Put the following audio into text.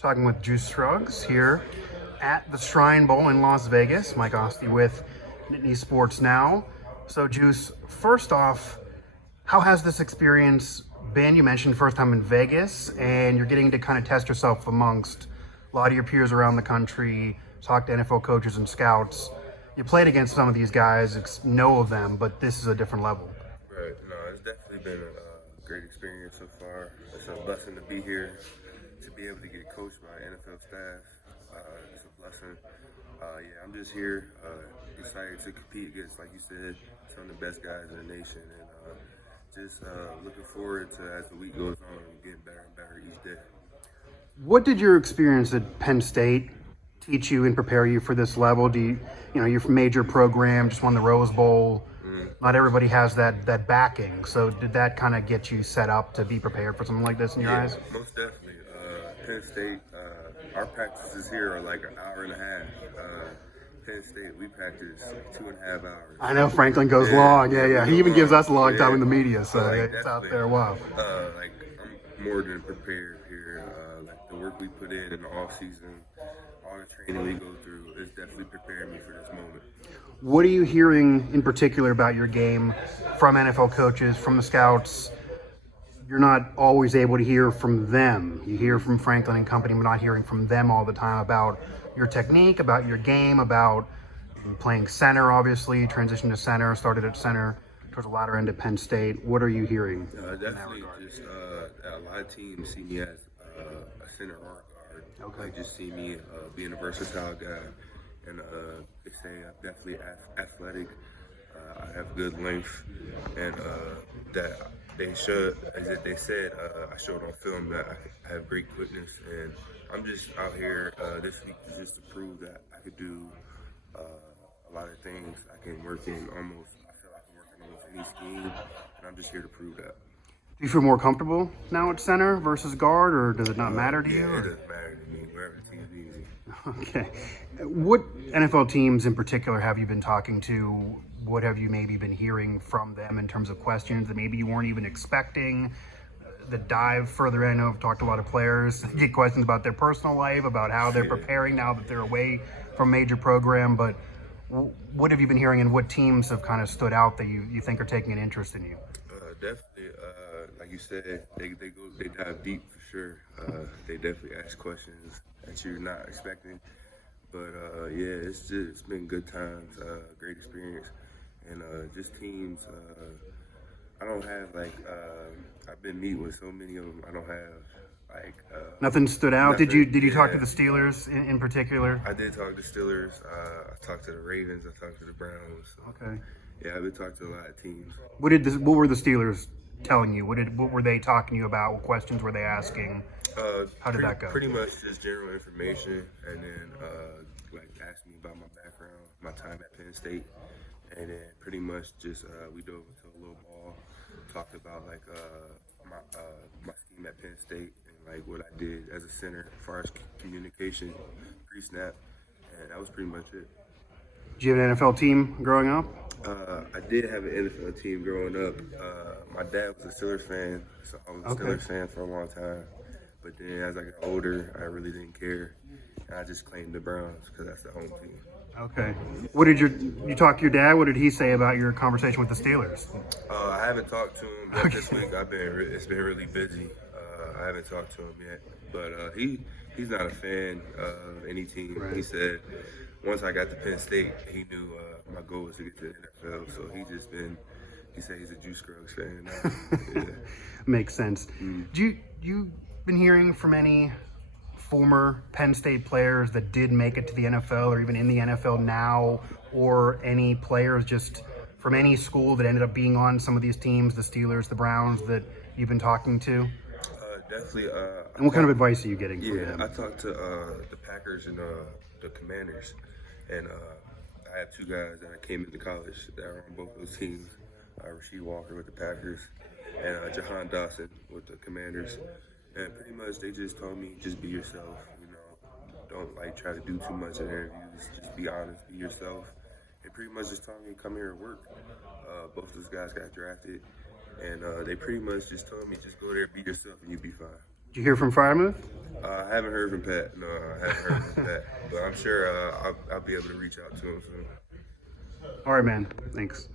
Talking with Juice Scruggs here at the Shrine Bowl in Las Vegas. Mike Asti with Nittany Sports Now. So, Juice, first off, how has this experience been? You mentioned first time in Vegas, and you're getting to kind of test yourself amongst a lot of your peers around the country, talk to NFL coaches and scouts. You played against some of these guys, know of them, but this is a different level. Right. No, it's definitely been a great experience so far. It's a blessing to be here, to be able to get coached by NFL staff. It's a blessing. Yeah, I'm just here, excited to compete against, like you said, some of the best guys in the nation, and just looking forward to, as the week goes on, getting better and better each day. What did your experience at Penn State teach you and prepare you for this level? You're from major program, just won the Rose Bowl. Not everybody has that backing. So did that kind of get you set up to be prepared for something like this in your eyes? Most definitely. Penn State, our practices here are like an hour and a half. Penn State, we practice 2.5 hours. I know Franklin goes long. Yeah. He even gives us a long time in the media, so it's out there. Wow. I'm more than prepared here. The work we put in the off season, all the training we go through is definitely preparing me for this moment. What are you hearing in particular about your game from NFL coaches, from the scouts? You're not always able to hear from them. You hear from Franklin and company, but not hearing from them all the time about your technique, about your game, about playing center, obviously, transition to center, started at center towards the latter end at Penn State. What are you hearing? Definitely just a lot of teams see me as a center or a guard. Okay. They just see me being a versatile guy. And they say I'm definitely athletic. I have good length, and that they should, as they said, I showed on film that I have great quickness, and I'm just out here this week just to prove that I could do a lot of things. I can work in almost. I feel I can work in almost any scheme, and I'm just here to prove that. Do you feel more comfortable now at center versus guard, or does it not matter to you? Yeah, it doesn't matter to me. Wherever the team's easy. Okay. What NFL teams in particular have you been talking to? What have you maybe been hearing from them in terms of questions that maybe you weren't even expecting? The dive further in, I've talked to a lot of players, get questions about their personal life, about how they're preparing now that they're away from a major program. But what have you been hearing, and what teams have kind of stood out that you think are taking an interest in you? Definitely, like you said, they dive deep for sure. They definitely ask questions that you're not expecting. But yeah, it's been good times, great experience, and just teams. I don't have I've been meeting with so many of them. I don't have nothing stood out. Nothing, did you talk to the Steelers in particular? I did talk to the Steelers. I talked to the Ravens. I talked to the Browns. So. Okay. Yeah, I've been talking to a lot of teams. What were the Steelers telling you? What were they talking to you about? What questions were they asking? How did that go? Pretty much just general information, and then asking me about my background, my time at Penn State, and then pretty much just we dove into a little ball, talked about my scheme at Penn State and what I did as a center as far as communication, pre-snap, and that was pretty much it. Did you have an NFL team growing up? I did have an NFL team growing up. My dad was a Steelers fan, so I was a Steelers fan for a long time. But then as I got older, I really didn't care. And I just claimed the Browns because that's the home team. Okay. What did you talk to your dad? What did he say about your conversation with the Steelers? I haven't talked to him yet this week. It's been really busy. I haven't talked to him yet. But he's not a fan of any team. Right. He said once I got to Penn State, he knew my goal was to get to the NFL. So he said he's a Juice Scruggs fan now. Yeah. Makes sense. You been hearing from any former Penn State players that did make it to the NFL or even in the NFL now, or any players just from any school that ended up being on some of these teams, the Steelers, the Browns, that you've been talking to? Definitely. And what kind of advice are you getting from them? I talked to the Packers and the Commanders, and I have two guys that I came into college that are on both those teams. Rasheed Walker with the Packers and Jahan Dawson with the Commanders. And pretty much they just told me, just be yourself, don't try to do too much in interviews, just be honest, be yourself. They pretty much just told me come here and work. Both of those guys got drafted, and they pretty much just told me just go there, be yourself, and you'll be fine. Did you hear from Fryermuth? I haven't heard from Pat. No, I haven't heard from Pat. But I'm sure I'll be able to reach out to him soon. All right, man. Thanks.